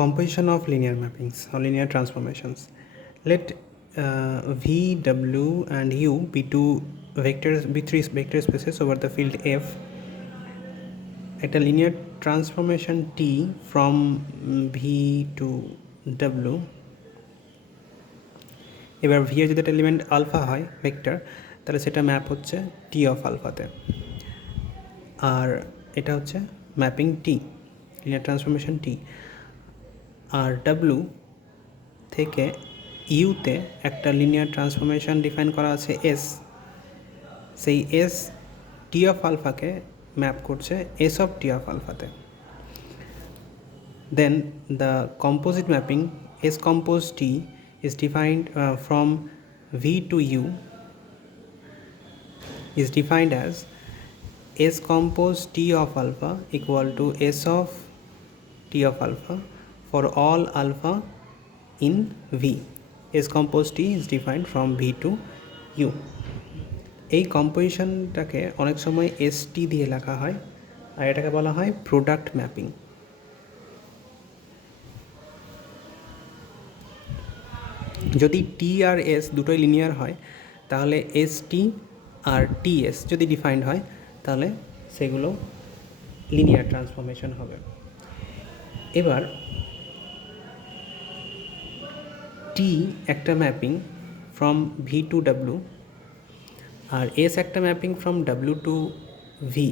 Composition of linear mappings or linear transformations. Let v, w and u be two vectors, be three vector spaces over the field f. At a linear transformation t from v to w, এবার v এর যদি একটা element alpha হয় vector, তাহলে সেটা map হচ্ছে T of আলফাতে, আর এটা হচ্ছে ম্যাপিং টি, লিনিয়ার ট্রান্সফরমেশন টি। আর ডাব্লু থেকে ইউতে একটা লিনিয়ার ট্রান্সফরমেশন ডিফাইন করা আছে এস, সেই এস টি অফ আলফাকে ম্যাপ করছে এস অফ টি অফ আলফাতে। Then the composite mapping S compose T is defined from v to u is defined as s compose t of alpha equal to s of t of alpha for all alpha in v. S compose t is defined from v to u. এই কম্পোজিশনটাকে অনেক সময় S T দিয়ে লেখা হয়, আর এটাকে বলা হয় product mapping. যদি টি আর এস দুটোই লিনিয়ার হয়, তাহলে এস টি আর টি এস যদি ডিফাইন্ড হয়, তাহলে সেগুলো লিনিয়ার ট্রান্সফরমেশন হবে। এবার টি একটা mapping from V to W, আর এস একটা mapping from W to V.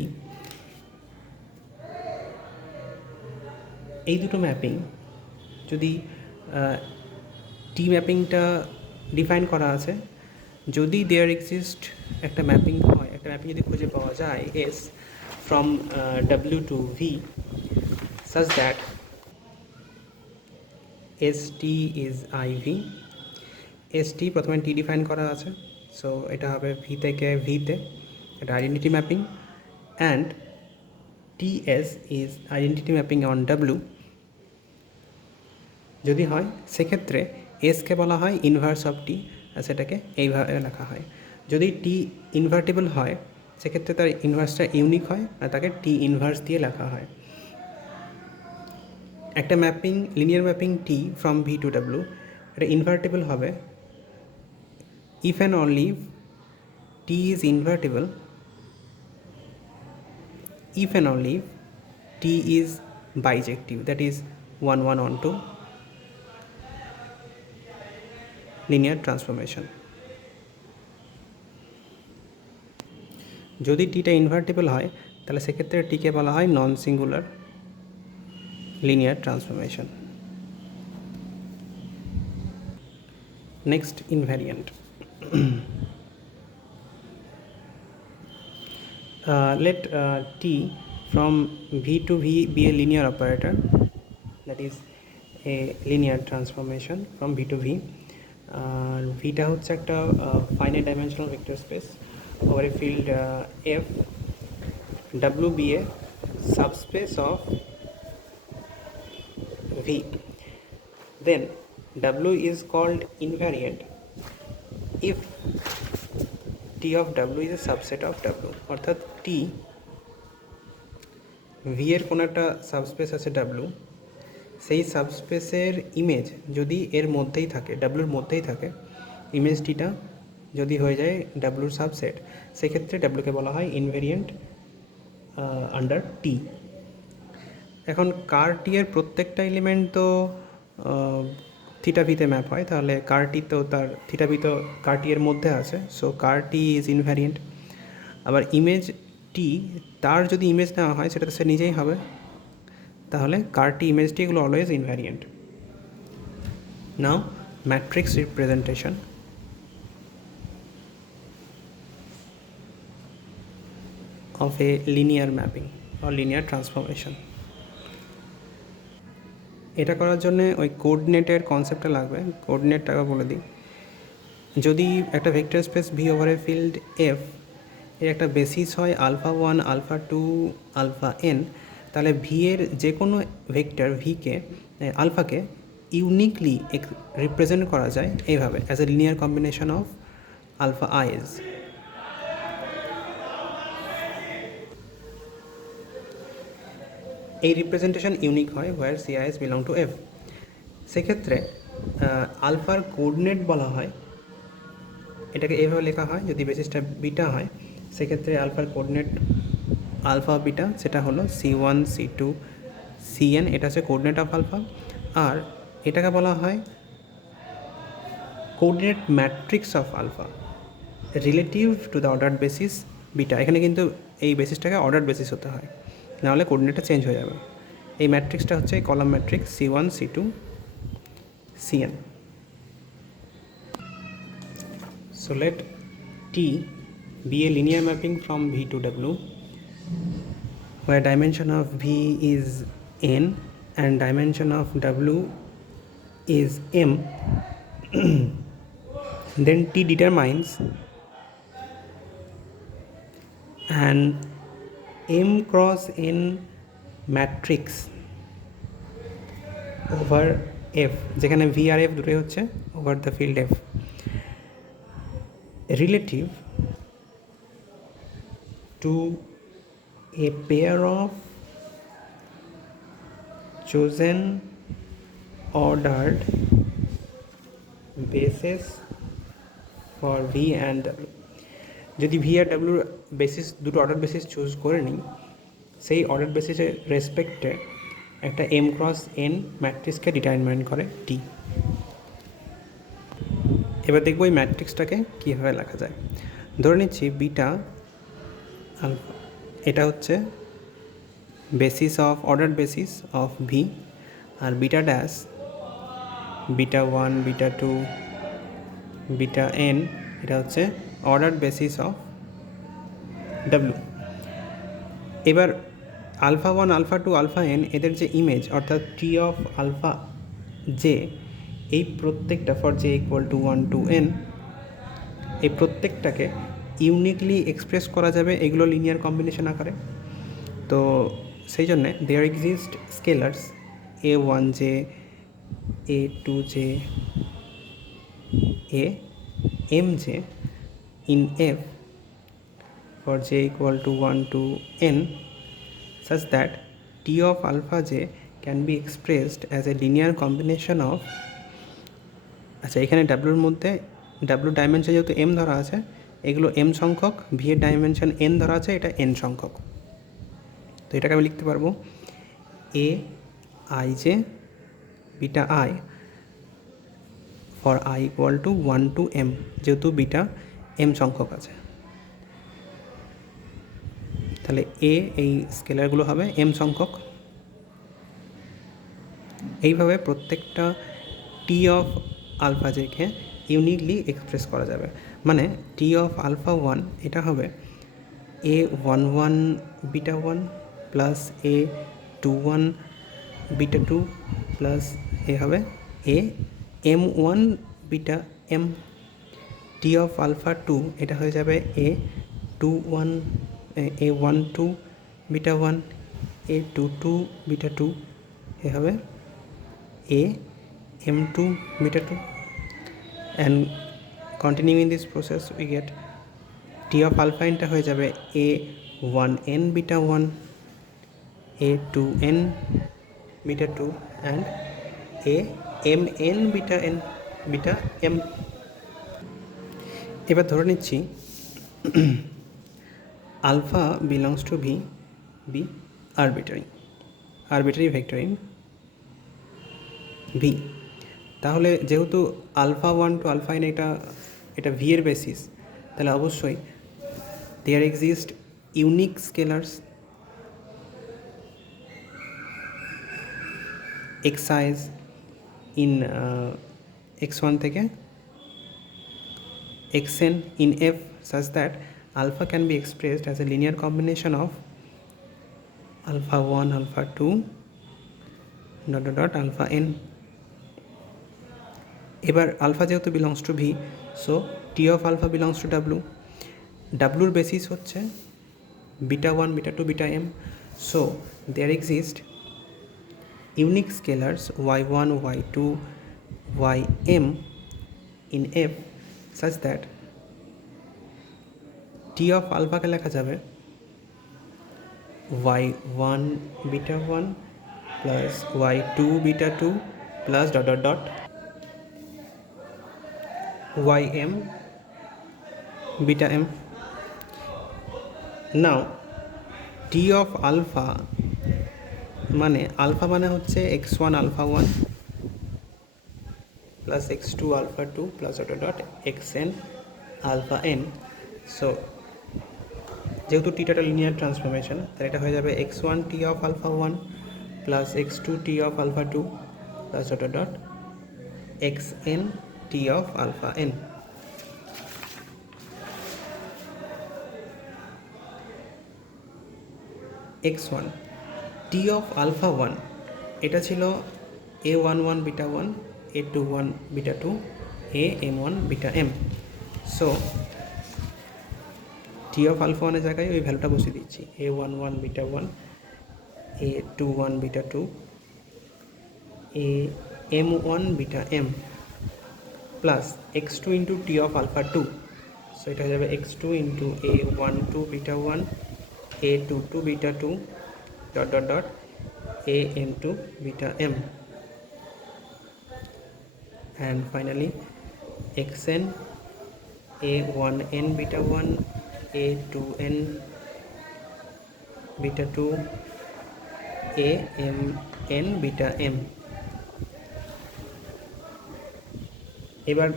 এই দুটো ম্যাপিং যদি টি ম্যাপিংটা ডিফাইন করা আছে, যদি দেয়ার এক্সিস্ট একটা ম্যাপিং হয়, একটা ম্যাপিং যদি খুঁজে পাওয়া যায় S from W to V such that S T is I V. S T প্রথমে টি ডিফাইন করা আছে, সো এটা হবে ভি থেকে ভিতে, এটা identity mapping, and T S is identity mapping on W. যদি হয় সেক্ষেত্রে এসকে বলা হয় ইনভার্স অফ টি, আর সেটাকে এইভাবে লেখা হয়। যদি টি ইনভার্টিবল হয়, সেক্ষেত্রে তার ইনভার্সটা ইউনিক হয়, আর তাকে টি ইনভার্স দিয়ে লেখা হয়। একটা mapping linear mapping T from V to W, এটা ইনভার্টিবল হবে if and only T is invertible, if and only if t is bijective, that is 1 1 1 2 linear transformation. যদি টিটা ইনভার্টিবল হয়, তাহলে সেক্ষেত্রে টিকে বলা হয় non singular linear transformation. Next invariant. Let t from v to v be a linear operator, that is a linear transformation from v to v. vটা হচ্ছে একটা finite dimensional vector space over a field f, w be a subspace of v. Then w is called invariant if t of w is a subset of w, অর্থাৎ t v এর কোনো একটা subspace আছে w, সেই সাবস্পেসের image যদি এর মধ্যেই থাকে, ডাব্লুর মধ্যেই থাকে, ইমেজ টিটা যদি হয়ে যায় ডাব্লুর সাবসেট, সেক্ষেত্রে ডাব্লুকে বলা হয় ইনভেরিয়েন্ট আন্ডার টি। এখন কার টি এর প্রত্যেকটা এলিমেন্ট তো থিটা ভিতে ম্যাপ হয়, তাহলে কার টি তো তার থিটা ভি তো কার টি এর মধ্যে আছে, so car T is invariant. আবার ইমেজ টি, তার যদি ইমেজ নেওয়া হয় সেটা তো সে নিজেই হবে, তাহলে কার টি ইমেজ টি এগুলো always invariant. Now matrix representation. of a linear mapping or linear transformation. এটা করার জন্য ওই কোঅর্ডিনেটের কনসেপ্টটা লাগবে। কোঅর্ডিনেটটাকে বলে দিই, যদি একটা vector space V over a field F এর একটা বেসিস হয় আলফা 1 আলফা 2 আলফা এন, তাহলে ভি এর যে কোনো ভেক্টর ভিকে আলফাকে ইউনিকলি রিপ্রেজেন্ট করা যায় এইভাবে, as a linear combination of alpha i's. এই রিপ্রেজেন্টেশন ইউনিক হয় where c i's belong to F. সেক্ষেত্রে আলফার কোঅর্ডিনেট বলা হয়, এটাকে এভাবে লেখা হয় যদি বেসিসটা বিটা হয়, সেক্ষেত্রে আলফার কোঅর্ডিনেট আলফা বিটা সেটা হলো C1 C2 Cn, এটা হচ্ছে কোঅর্ডিনেট অফ আলফা। আর এটাকে বলা হয় coordinate matrix of alpha relative to the order basis beta. এখানে কিন্তু এই বেসিসটাকে অর্ডার বেসিস হতে হয়, নাহলে কোঅর্ডিনেটটা চেঞ্জ হয়ে যাবে। এই ম্যাট্রিক্সটা হচ্ছে column matrix C1 C2 Cn. So let T be a linear mapping from V to W, where dimension of V is n and dimension of W is m. Then T determines an m cross n matrix over F, যেখানে V আর F দুটোই হচ্ছে over the field F, relative to a pair of chosen ordered bases for V and W. যদি V আর W basis দুটো order basis choose করে নিই, সেই order বেসিসের রেসপেক্টে একটা m ক্রস n ম্যাট্রিক্সকে ডিটারমাইন করে T। এবার দেখব এই ম্যাট্রিক্সটাকে কীভাবে লেখা যায়। ধরে নিচ্ছি বিটা আলফা, এটা হচ্ছে basis of order basis of V, আর beta dash beta 1 beta 2 beta n এটা হচ্ছে অর্ডার বেসিস অফ ডাব্লু। এবার আলফা 1 আলফা 2 আলফা n এদের যে ইমেজ অর্থাৎ টি অফ আলফা জে, এই প্রত্যেকটা for j equal to 1 to n, এই প্রত্যেকটাকে ইউনিকলি এক্সপ্রেস করা যাবে এগুলো লিনিয়ার কম্বিনেশন আকারে। তো সেই জন্যে there exist scalars a1j a2j a mj in f for j equal to 1 to n, such that t of alpha j can be expressed as a linear combination of, আচ্ছা এখানে ডাব্লুর মধ্যে W dimension যেহেতু m ধরা আছে, এগুলো m সংখ্যক, v এর dimension n ধরা আছে, এটা n সংখ্যক। তো এটাকে আমি লিখতে পারবো a I j beta i for i equal to 1 to m, যেহেতু বিটা m সংখ্যক আছে, তাহলে a এই স্কেলারগুলো হবে m সংখ্যক। এইভাবে প্রত্যেকটা টি অফ আলফা জেকে ইউনিকলি এক্সপ্রেস করা যাবে। মানে টি অফ আলফা 1 এটা হবে a11 beta 1 plus a21 beta 2 plus এ হবে am1 beta m। T of alpha 2 এটা হয়ে যাবে a21 a12 beta 1 a22 beta 2, এ হবে am2 beta 2, and continuing in this process we get t of alpha এটা হয়ে যাবে a1n beta 1 a2n beta 2 and amn beta n beta m। এবার ধরে নিচ্ছি alpha belongs to V be arbitrary vector in V. তাহলে যেহেতু alpha 1 to alpha n এটা V এর বেসিস, তাহলে অবশ্যই there exist unique scalars xi's in x1 থেকে xn in f such that alpha can be expressed as a linear combination of alpha 1 alpha 2 dot dot dot alpha n। এবার alpha যেহেতু belongs to V, so T of alpha belongs to W. ডাব্লুর basis হচ্ছে beta 1 beta 2 beta m, so there exist unique scalars y1 y2 ym in f such that t of alpha কে লেখা যাবে y1 beta 1 plus y2 beta 2 plus dot dot dot ym beta m. Now T of alpha মানে হচ্ছে x1 alpha 1 plus x2 alpha 2 plus dot dot xn alpha n. So যেহেতু টিটা একটা linear transformation, তাহলে এটা হয়ে যাবে x1 T of alpha 1 plus x2 T of alpha 2 plus dot dot xn T of alpha n. x1 T of alpha 1 এটা ছিল a11 beta 1 a21 beta 2 am1 beta m. So T of alpha 1 এর জায়গায় ওই ভ্যালুটা বসিয়ে দিচ্ছি a11 beta 1 a21 beta 2 am1 beta m plus x2 into T of alpha 2. So এটা হয়ে যাবে x2 into a12 beta 1 a22 beta 2 dot dot dot am2 beta m. and finally xn a1n beta 1 a2n beta 2 amn beta m. এবার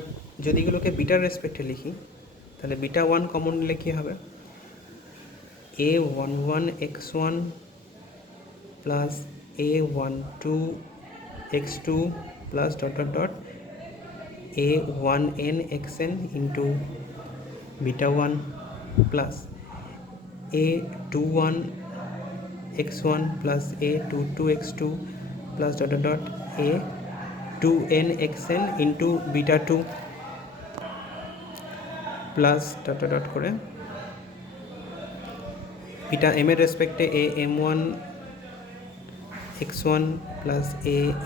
যদি এগুলোকে bitter রেসপেক্টে লিখি তাহলে beta 1 common নিলে কী হবে a11 x1 plus a12 x2 plus dot dot dot a1n xn into beta 1 plus a21 x1 plus a22 x2 plus dot dot dot a2n xn into beta 2 plus dot dot dot করে beta m এর রেসপেক্টে am1 x1 plus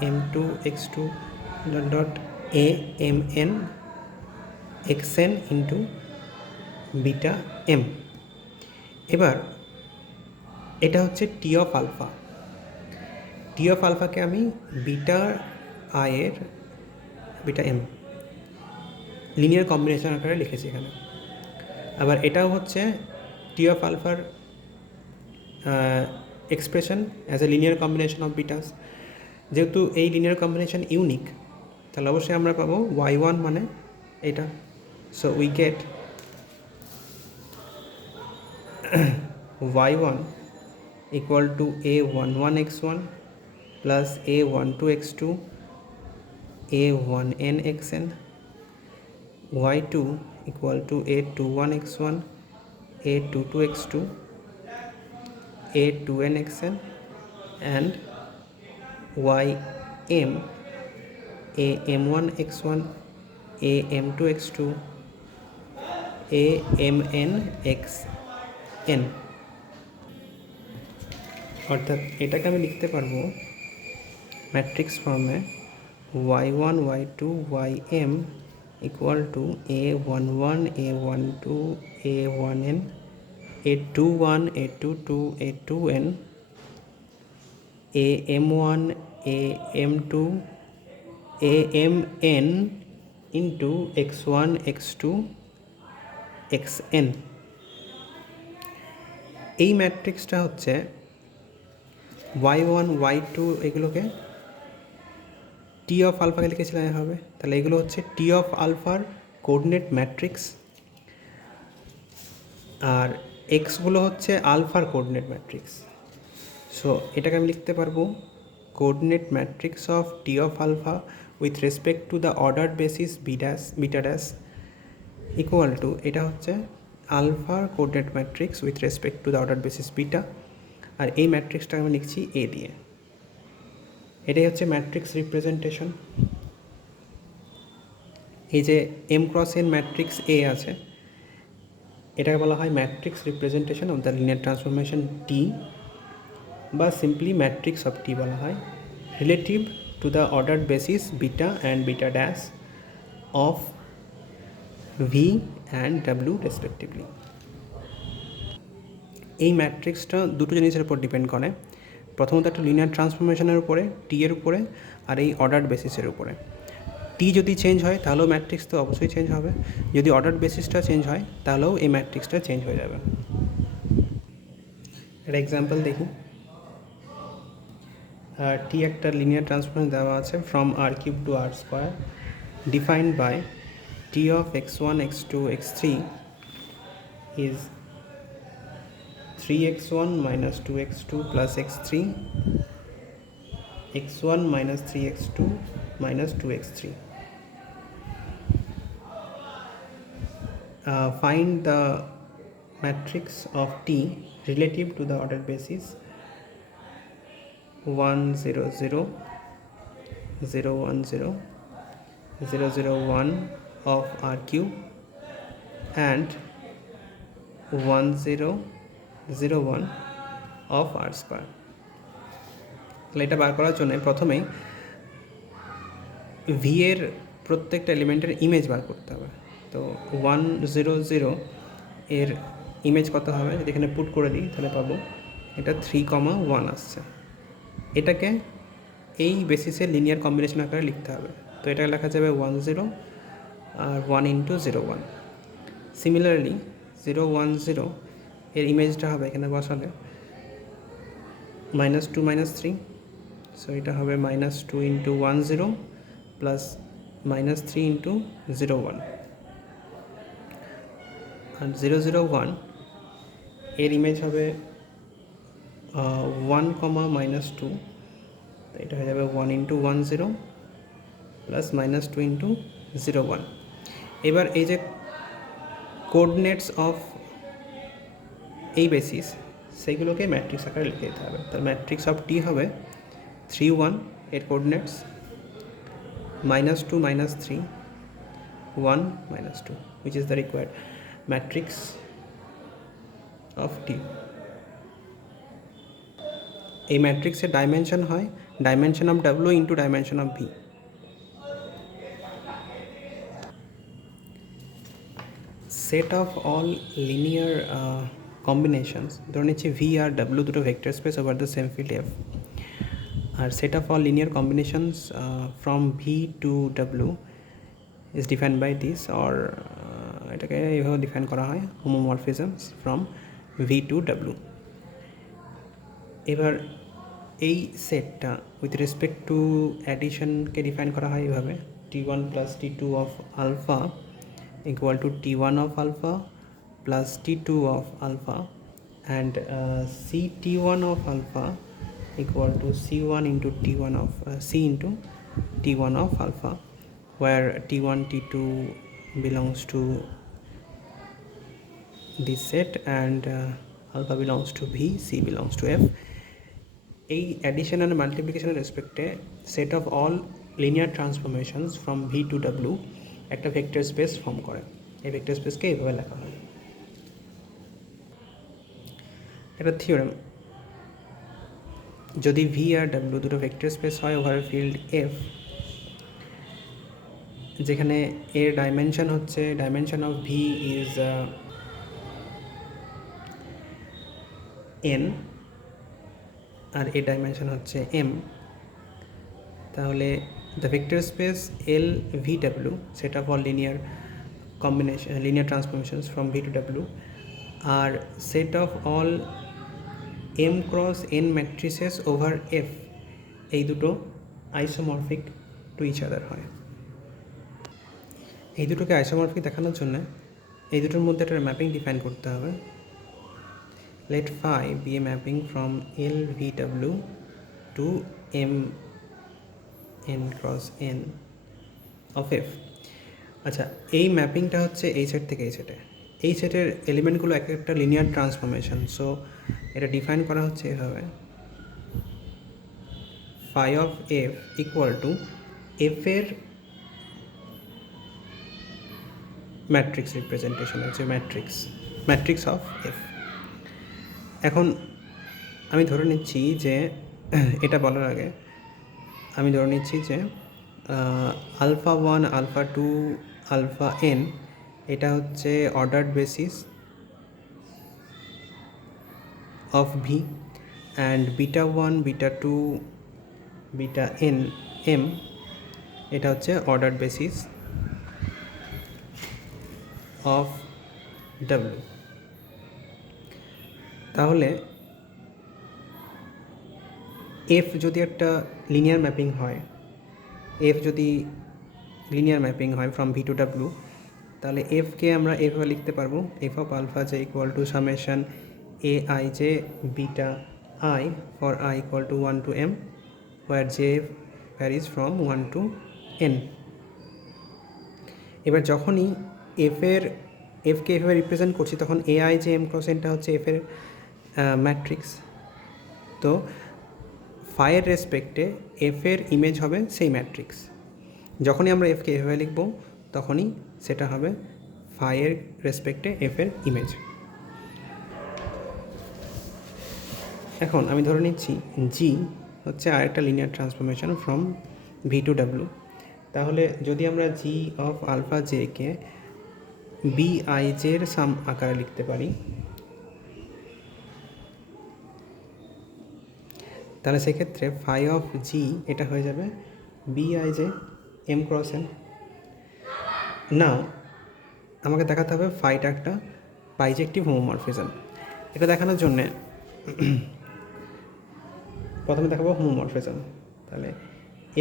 am2 x2 dot dot amn xn into beta m. এবার এটা হচ্ছে T of alpha. T of আলফাকে আমি beta i এর beta m linear combination আকারে লিখেছি এখানে. আবার এটাও হচ্ছে টি অফ আলফার expression as a linear combination of betas. যেহেতু এই লিনিয়ার কম্বিনেশন ইউনিক, তাহলে অবশ্যই আমরা পাবো y1 মানে এটা. So we get y1 equal to a11 x1 plus a12 x2 a1n xn, y2 equal to a21 x1 a22 x2 a2n xn, and ym am1 x1 am2 x2 amn xn. অর্থাৎ এটাকে আমি লিখতে পারবো matrix ফর্মে y1 y2 ym equal to a11 a12 a1n a21 a22 a2n am1 am2 amn into x1 x2 xn. এই ম্যাট্রিক্সটা হচ্ছে y1 y2 এগুলোকে টি অফ আলফাকে লিখেছিলাম এভাবে. তাহলে এগুলো হচ্ছে টি অফ আলফার কোঅর্ডিনেট ম্যাট্রিক্স, আর এক্সগুলো হচ্ছে আলফার কোঅর্ডিনেট ম্যাট্রিক্স. সো এটাকে আমি লিখতে পারবো coordinate matrix of T of alpha with respect to the order basis beta dash equal to, এটা হচ্ছে আলফার coordinate matrix with respect to the order basis beta, আর এই ম্যাট্রিক্সটা আমি লিখছি এ দিয়ে. এটাই হচ্ছে ম্যাট্রিক্স রিপ্রেজেন্টেশন. এই যে এম ক্রস এন ম্যাট্রিক্স এ আছে, এটাকে বলা হয় matrix representation of the linear transformation T, বা সিম্পলি ম্যাট্রিক্স অফ টি বলা হয়, relative to the order basis beta and beta dash of V and W respectively. এই ম্যাট্রিক্সটা দুটো জিনিসের উপর ডিপেন্ড করে. প্রথমত একটা লিনিয়ার ট্রান্সফরমেশনের উপরে টি এর উপরে, আর এই অর্ডার্ড বেসিসের উপরে। টি যদি চেঞ্জ হয় তাহলেও ম্যাট্রিক্স তো অবশ্যই চেঞ্জ হবে, যদি অর্ডার্ড বেসিসটা চেঞ্জ হয় তাহলেও এই ম্যাট্রিক্সটা চেঞ্জ হয়ে যাবে। একটা এক্সাম্পল দেখি। টি একটা লিনিয়ার ট্রান্সফরমেশন দেওয়া আছে from R cube to R square defined by T of x1 x2 x3 is 3x1 minus 2x2 plus x3 x1 minus 3x2 minus 2x3. Find the matrix of T relative to the ordered basis 1 0 0 0 1 0 0 0 1 of R cube and 1 0 0 1 of R square. তাহলে এটা বার করার জন্য প্রথমেই V এর প্রত্যেকটা এলিমেন্টের image বার করতে হবে। তো 1 0 0 এর ইমেজ কত হবে, যদি এখানে পুট করে দিই তাহলে পাবো এটা 3,1 আসছে। এটাকে এই বেসিসে লিনিয়ার কম্বিনেশন আকারে লিখতে হবে। তো এটা লেখা যাবে 1 0 আর 1 ইন্টু 0 1। সিমিলারলি 0 1 0 এর ইমেজটা হবে এখানে বসালে -2 -3, সো এটা হবে -2 ইন্টু 1 0 প্লাস -3 ইন্টু 0 1। আর 0 0 1 এর ইমেজ হবে 1, -2, তো এটা হয়ে যাবে 1 ইন্টু 1 0 প্লাস -2 ইন্টু 0 1। এবার এই যে কোঅর্ডিনেটস অফ এই বেসিস সেইগুলোকে ম্যাট্রিক্স আকারে লিখে দিতে হবে। তার ম্যাট্রিক্স অফ টি হবে 3 1 এর coordinates, -2 -3 1 -2, which is the required matrix of T. এই ম্যাট্রিক্সের ডাইমেনশন হয় dimension of W into dimension of V। Set of all linear combinations, ধরে নিচ্ছি V আর W দুটো vector space over the same field F, আর set of all linear combinations from V to W is defined by this, or এটাকে এইভাবে define করা হয় homomorphisms from V to W। এবার এই সেটটা উইথ রেসপেক্ট টু অ্যাডিশনকে ডিফাইন করা হয় এইভাবে T1 plus T2 of alpha equal to T1 of alpha plus T2 of alpha and CT1 of alpha equal to C1 into T1 of C into T1 of alpha, where T1 T2 belongs to this set and alpha belongs to V, C belongs to F. এই addition and multiplication রেসপেক্টে set of all linear transformations from V to W একটা vector space form করে। এই vector স্পেসকে এইভাবে লেখা হয়। এটা থিওরেম, যদি V আর W দুটো ভেক্টর স্পেস হয় ওভার ফিল্ড F, যেখানে এর ডাইমেনশন হচ্ছে dimension of V is n আর এর ডাইমেনশন হচ্ছে m, তাহলে the vector space LVW set of all linear combination linear transformations from V to W আর set of all M cross n matrices over F, এই দুটো isomorphic to each আদার হয়। এই দুটোকে আইসোমরফিক দেখানোর জন্য এই দুটোর মধ্যে একটা ম্যাপিং ডিফাইন করতে হবে। Let phi be a mapping from LVW to M n cross n of F। আচ্ছা, এই ম্যাপিংটা হচ্ছে এই সেট থেকে এই সেটে, এই সেটের এলিমেন্টগুলো এক একটা লিনিয়ার ট্রান্সফরমেশন। সো এটা ডিফাইন করা হচ্ছে এভাবে, phi of F equal to F এর ম্যাট্রিক্স রিপ্রেজেন্টেশন হচ্ছে ম্যাট্রিক্স অফ F। এখন আমি ধরে নিচ্ছি যে এটা বলার আগে আমি ধরে নিচ্ছি যে আলফা 1 আলফা 2 আলফা n এটা হচ্ছে ordered basis of V and beta 1 beta 2 beta n m এটা হচ্ছে অর্ডার বেসিস অফ ডাব্লিউ। তাহলে এফ যদি একটা লিনিয়ার ম্যাপিং হয়, ফ্রম ভি টু ডাব্লিউ, তাহলে এফকে আমরা এভাবে লিখতে পারবো, F of alpha j equal to summation a i j beta i for i equal to 1 to m, where j varies from 1 to n। এবার যখনই এফকে এভাবে রিপ্রেজেন্ট করছি, তখন A i j m cross এনটা হচ্ছে এফের ম্যাট্রিক্স। তো ফাইয়ের রেসপেক্টে এফের image হবে সেই ম্যাট্রিক্স। যখনই আমরা এফকে এভাবে লিখব, তখনই সেটা হবে ফাইয়ের রেসপেক্টে এফের ইমেজ। এখন আমি ধরে নিচ্ছি জি হচ্ছে আরেকটা linear transformation from V to W. তাহলে যদি আমরা জি অফ আলফা জেকে বি আই জের সাম আকারে লিখতে পারি, তাহলে সেক্ষেত্রে ফাই অফ জি এটা হয়ে যাবে B i j m cross n. Now আমাকে দেখাতে হবে ফাইটা একটা বাইজেক্টিভ হোমোমরফিজম। এটা দেখানোর জন্যে প্রথমে দেখাবো হোমোমরফিজম। তাহলে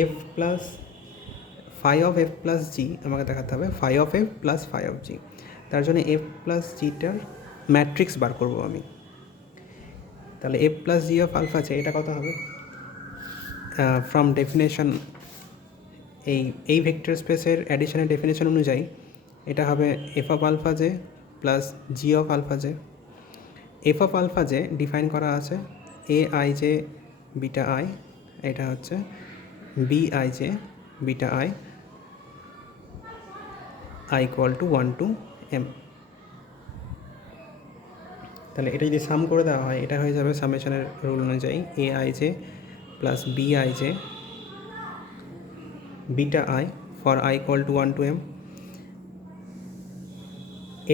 F plus phi of F plus G আমাকে দেখাতে হবে phi of F plus phi of G. তার জন্য এফ প্লাস জিটার ম্যাট্রিক্স বার করবো আমি। তাহলে F plus G of alpha আছে, এটা কত হবে? ফ্রম ডেফিনেশন এই ভেক্টর স্পেসের অ্যাডিশনের ডেফিনেশন অনুযায়ী এটা হবে F of alpha j plus G of alpha j. F of alpha j define করা আছে a i j beta i, এটা হচ্ছে b i j beta i i equal to 1 to m। তাহলে এটা যদি সাম করে দেওয়া হয়, এটা হয়ে যাবে সামেশনের রুল অনুযায়ী a i j plus b i j beta i for i equal to 1 to m।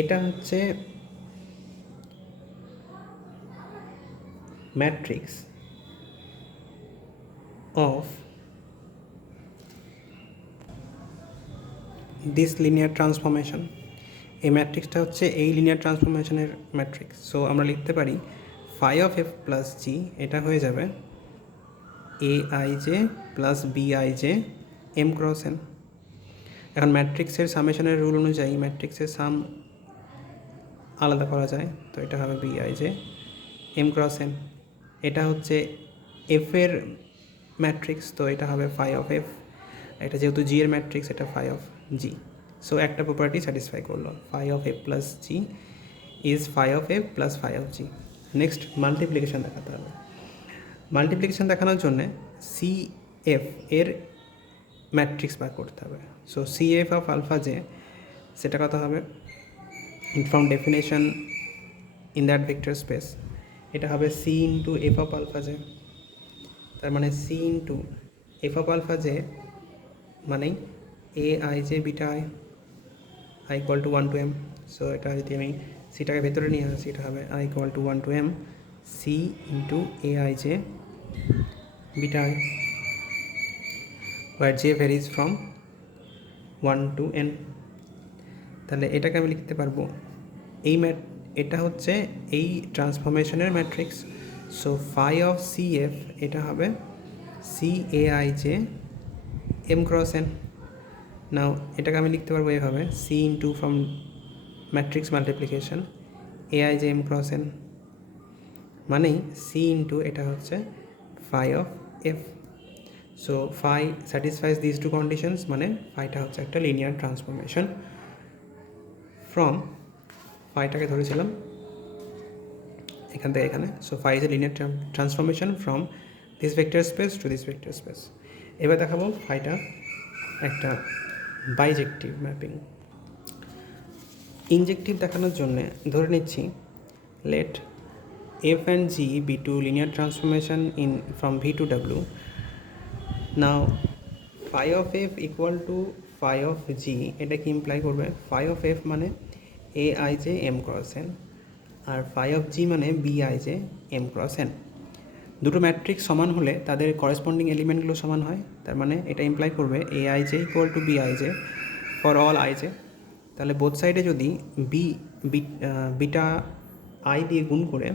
এটা হচ্ছে matrix of this linear transformation. এই ম্যাট্রিক্সটা হচ্ছে এই লিনিয়ার ট্রান্সফরমেশনের ম্যাট্রিক্স। সো আমরা লিখতে পারি phi of F plus G এটা হয়ে যাবে a i j plus b i j m cross n. এখন ম্যাট্রিক্সের সামেশনের রুল অনুযায়ী ম্যাট্রিক্সের সাম আলাদা করা যায়, তো এটা হবে b i j m cross n. এটা হচ্ছে এফের ম্যাট্রিক্স, তো এটা হবে ফাই অফ এফ। এটা যেহেতু জি এর ম্যাট্রিক্স, এটা ফাই অফ জি। সো একটা প্রপার্টি স্যাটিসফাই করলো, phi of F plus G is phi of F plus phi of G. Next multiplication দেখাতে হবে। মাল্টিপ্লিকেশন দেখানোর জন্যে সি এফ এর ম্যাট্রিক্স বার করতে হবে। So c F of alpha j সেটা কত হবে? From definition in that vector space এটা হবে c into F of alpha j. তার মানে c into F of alpha J মানেই a i j beta i i equal to 1 to m। So এটা যদি আমি সিটাকে ভেতরে নিয়ে আসি, এটা হবে i equal to 1 to m c into a i j beta i, where j varies from 1 to n। তাহলে এটাকে আমি লিখতে পারবো এটা হচ্ছে এই ট্রান্সফরমেশনের matrix. So phi of C F এটা হবে C A i j m cross n. Now এটাকে আমি লিখতে পারবো এভাবে C into from matrix multiplication A i j m cross n, মানেই সি ইন্টু এটা হচ্ছে phi of F. So phi satisfies this two conditions, মানে ফাইটা হচ্ছে একটা লিনিয়ার ট্রান্সফরমেশন ফ্রম, ফাইটাকে ধরেছিলাম এখান থেকে এখানে। So phi is a linear transformation from this vector space to this vector space. এবার দেখাবো ফাইটা একটা বাইজেক্টিভ ম্যাপিং। ইনজেক্টিভ দেখানোর জন্যে ধরে নিচ্ছি let F and G be two linear transformation in from V to W. Now phi of F equal to phi of G, এটা কি ইমপ্লাই করবে? ফাই অফ এফ মানে A i j m cross n, আর phi of G মানে B i j m cross n. দুটো matrix সমান হলে তাদের করেসপন্ডিং এলিমেন্টগুলো সমান হয়, তাই তার মানে এটা ইমপ্লাই করবে a i j equal to b i j for all i j. তাহলে বোথ সাইডে যদি বিটা আই দিয়ে গুণ করে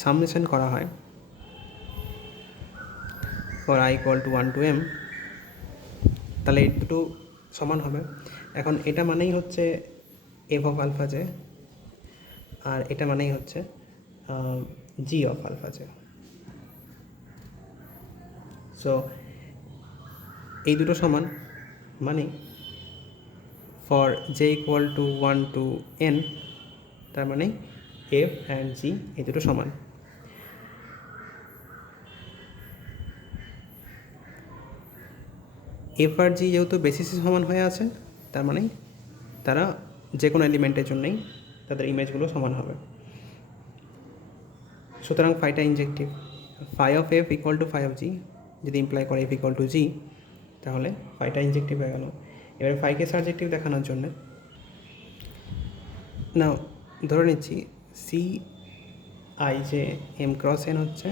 সামমেশন করা হয় for i equal to 1 to m, তাহলে এই দুটো সমান হবে। এখন এটা মানেই হচ্ছে এফ অফ আলফা জে, আর এটা মানেই হচ্ছে জি অফ আলফা জে। সো এই দুটো সমান মানে for j equal to 1 to n, তার মানে এফ অ্যান্ড জি এই দুটো সমান। এফ আর জি যেহেতু বেসিসে সমান হয়ে আছে, তার মানে তারা যে কোনো এলিমেন্টের জন্যই তাদের ইমেজগুলো সমান হবে। সুতরাং ফাইটা injective. Phi of F equal to phi of G যদি ইমপ্লাই করে এফ ইকুয়াল টু জি, তাহলে ফাইটা ইনজেক্টিভ হয়ে গেল। এবারে ফাইকে সাবজেক্টিভ দেখানোর জন্য না ধরে নিচ্ছি C i j m cross n হচ্ছে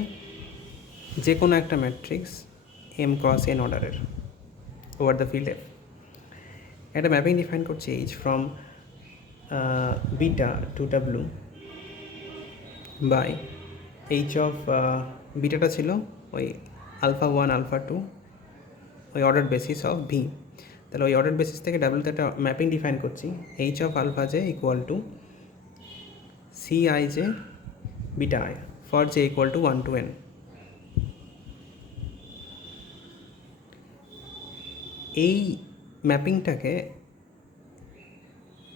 যে কোনো একটা ম্যাট্রিক্স এম ক্রস এন অর্ডারের ওভার দ্য ফিল্ড এফ। একটা ম্যাপিং ডিফাইন করছি H from beta to W by H of বিটাটা ছিল ওই আলফা 1 আলফা 2 ওই অর্ডার বেসিস অফ ভি। তাহলে ওই অর্ডার বেসিস থেকে ডাব্লুতে একটা ম্যাপিং ডিফাইন করছি H of alpha j equal to C i j beta i for j equal to 1 to n। এই ম্যাপিংটাকে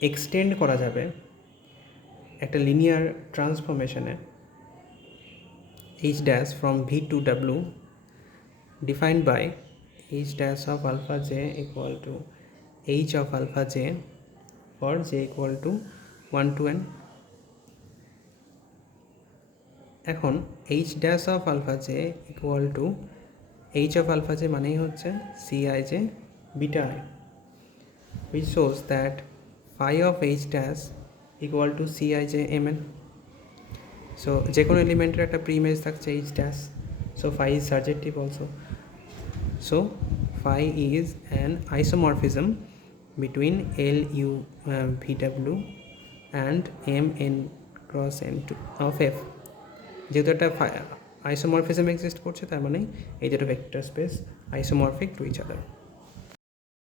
এক্সটেন্ড করা যাবে একটা লিনিয়ার ট্রান্সফরমেশনে H dash from V to W defined by H dash of alpha j equal to H of alpha j for j equal to 1 to n। এখন H dash of alpha j equal to H of alpha J মানেই হচ্ছে c i j beta i, which shows that phi of h dash equal to c I j m n. So যে কোনো এলিমেন্টের একটা প্রিমেজ থাকছে h dash, so phi is surjective also. So phi is an isomorphism between L U V W and M n cross n of f. যেহেতু একটা isomorphism exist করছে, তার মানে এই দুটো vector space isomorphic to each other.